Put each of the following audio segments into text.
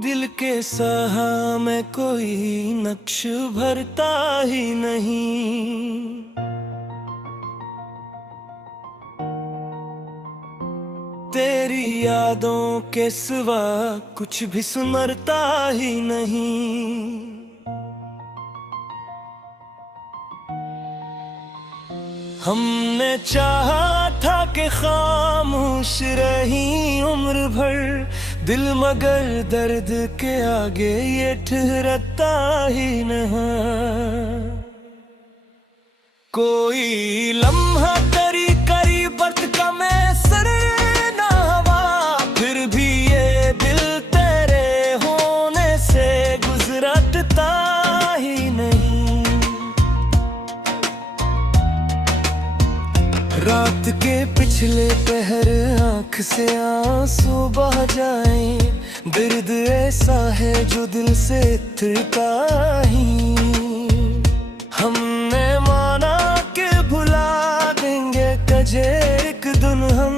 दिल के साहा में कोई नक्श भरता ही नहीं। तेरी यादों के सिवा कुछ भी सुनरता ही नहीं। हमने चाहा था कि खामोश रही उम्र भर, दिल मगर दर्द के आगे ये ठहरता ही नहीं। कोई लम्हा तेरी करीब बरत का मैं सर ना हवा, फिर भी ये दिल तेरे होने से गुजरता ही नहीं। रात के पिछले पहर आँख से आंसू बह जाएं, दर्द ऐसा है जो दिल से इतरता ही। हमने माना कि भुला देंगे कजे एक दिन हम,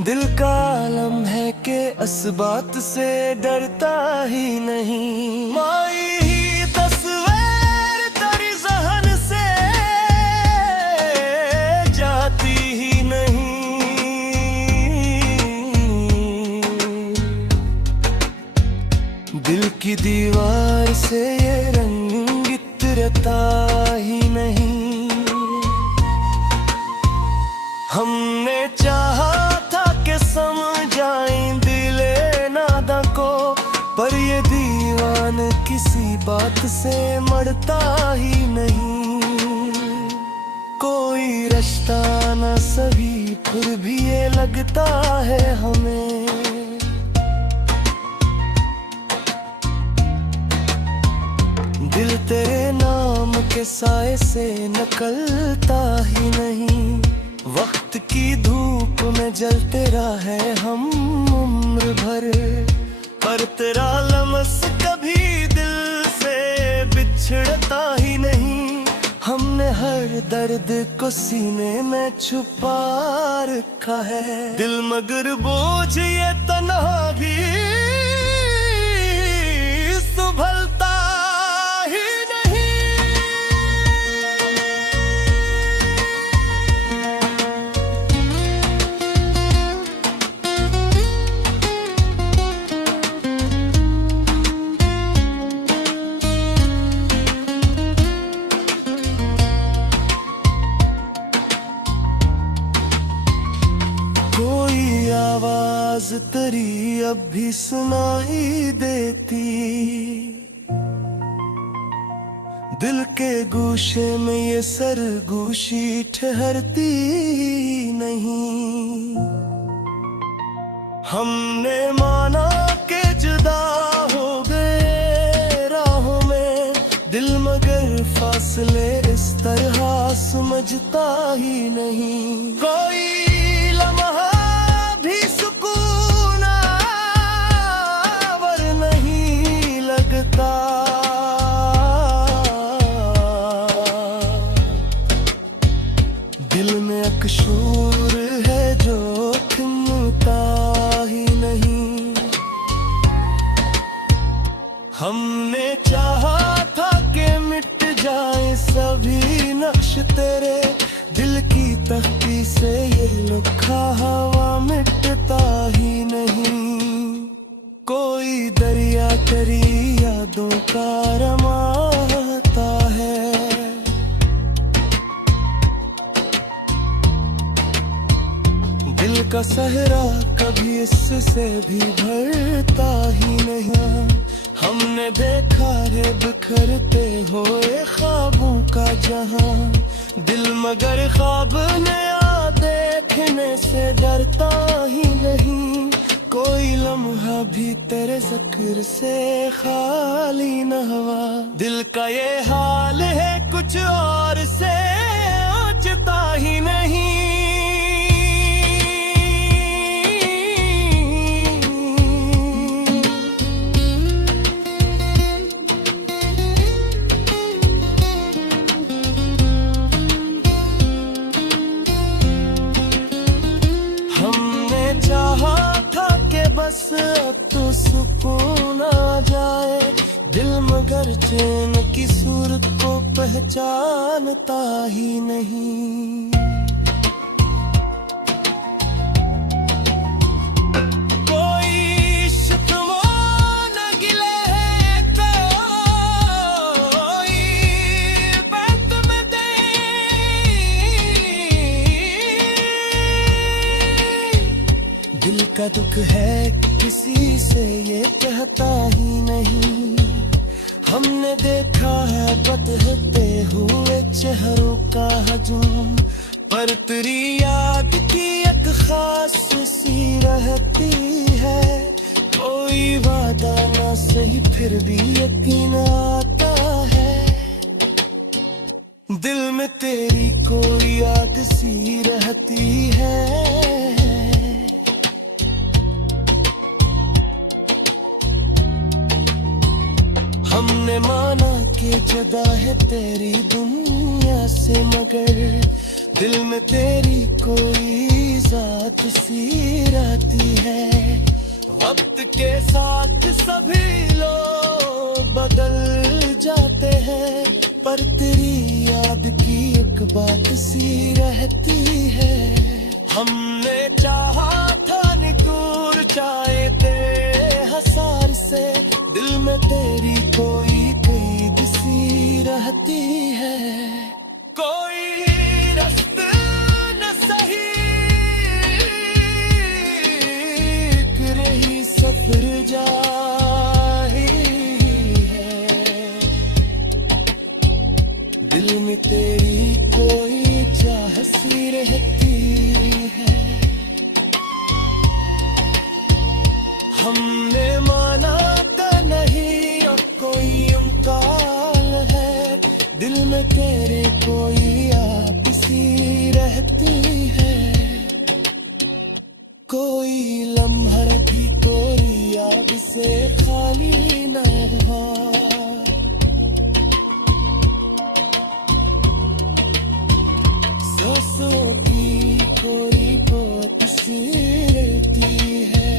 दिल का आलम है कि इस बात से डरता ही नहीं। माई ही तस्वीर तेरी ज़हन से जाती ही नहीं। दिल की दीवार से ये रंग इतरता ही नहीं। हमने चाहा था कि समझाएं दिले नादा को, पर ये दीवान किसी बात से मरता ही नहीं। कोई रिश्ता न सभी फिर भी ये लगता है हमें। दिल तेरे नाम के साए से निकलता ही नहीं। वक्त की धूप में जलते रहे हम उम्र भर, पर तेरा लम्स कभी दिल से बिछड़ता ही नहीं। हमने हर दर्द को सीने में छुपा रखा है, दिल मगर बोझ ये तन्हा भी संभलता ही नहीं। कोई आवाज तेरी अब भी सुनाई देती, दिल के गोशे में ये सरगोशी ठहरती नहीं। हमने माना कि जुदा हो गए राहों में, दिल मगर फासले इस तरह समझता ही नहीं। कोई लम्हा भी सुकून आवर नहीं लगता। दिल में अकशूर है जो थमता ही नहीं। हमने चाहा था कि मिट जाए सभी नक्श तेरे, दिल की तख्ती से ये लुखा हवा मिटता ही नहीं। कोई दरिया तेरी यादों का रमाता है, दिल का सहरा कभी इससे भी भरता ही नहीं। हमने देखा है बिखरते हुए ख्वाबों का जहां, दिल मगर ख्वाब नया देखने से डरता ही नहीं। कोई लम्हा भी तेरे ज़िक्र से खाली न हुआ, दिल का ये हाल है कुछ और से ओझता ही नहीं। बस अब तो सुकून मगर चैन की सूरत को पहचानता ही नहीं। कोई शिकवा न गिले है, कोई बात में दे, दिल का दुख है किसी से ये कहता ही नहीं। हमने देखा है बदलते हुए चेहरों का हजूम, पर तेरी याद की एक खास सी रहती है। कोई वादा ना सही फिर भी यकीन आता है, दिल में तेरी कोई याद सी रहती है। हमने माना कि जुदा है तेरी दुनिया से, मगर दिल में तेरी कोई जात सी रहती है। वक्त के साथ सभी लोग बदल जाते हैं, पर तेरी याद की एक बात सी रहती है। हमने चाहा था निकूर चाहे थे हसार से, दिल में तेरी कोई कैद सी रहती है। कोई रास्ता न सही रही सफर जाही है, दिल में तेरी कोई चाह सी रहती है। हमने माना था नहीं अब कोई इम्कान है, दिल में तेरे कोई आप सी रहती है। कोई लम्हा भी कोई याद से खाली न रहा, सांसों की कोई बात सी रहती है।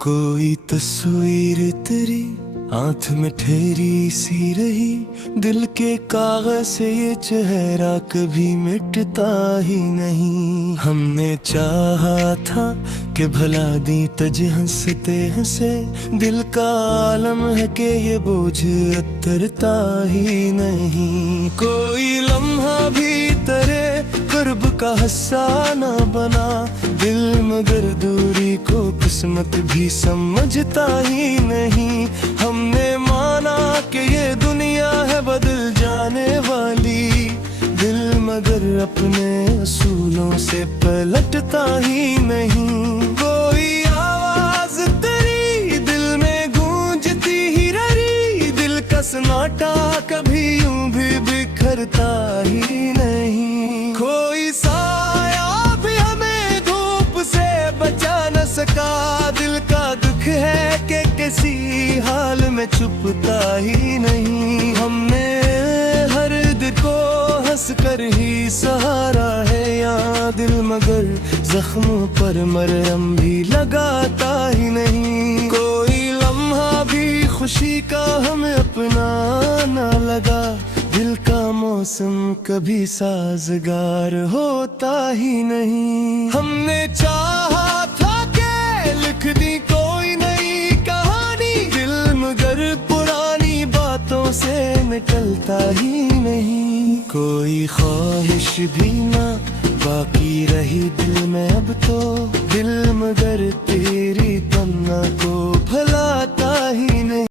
कोई तस्वीर तेरी आंख में ठहरी सी रही, दिल के कागज से ये चेहरा कभी मिटता ही नहीं। हमने चाहा था कि भला दी तज हंसते हंसे, दिल का आलम है कि ये बोझ उतरता ही नहीं। कोई लम्हा भी तेरे कर्ब का हिस्सा न बना, दिल मगर दूरी को किस्मत भी समझता ही नहीं। हमने माना कि ये दुनिया है बदल जाने वाली, दिल मगर अपने असूलों से पलटता ही नहीं। कोई आवाज तेरी दिल में गूंजती ही रही, दिल का सन्नाटा कभी यूं भी बिखरता ही नहीं। कोई साया भी हमें धूप से बचा न सका, दिल का दुख है कि किसी हाल में छुपता ही नहीं। हमने हर दिल को हंस कर ही सहारा है यहाँ, दिल मगर जख्मों पर मरहम भी लगाता ही नहीं। कोई लम्हा भी खुशी का हमें अपना ना लगा, दिल का मौसम कभी साजगार होता ही नहीं। हमने चाहा था कि लिख दी कोई नई कहानी, दिल मगर पुरानी बातों से निकलता ही नहीं। कोई ख्वाहिश भी ना बाकी रही दिल में अब तो, दिल मगर तेरी तमन्ना को भुलाता ही नहीं।